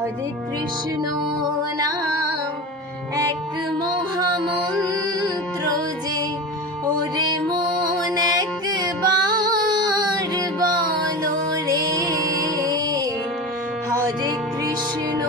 হরে কৃষ্ণ নাম এক মহামন্ত্র যে, ওরে মন একবার বলো রে। হরে কৃষ্ণ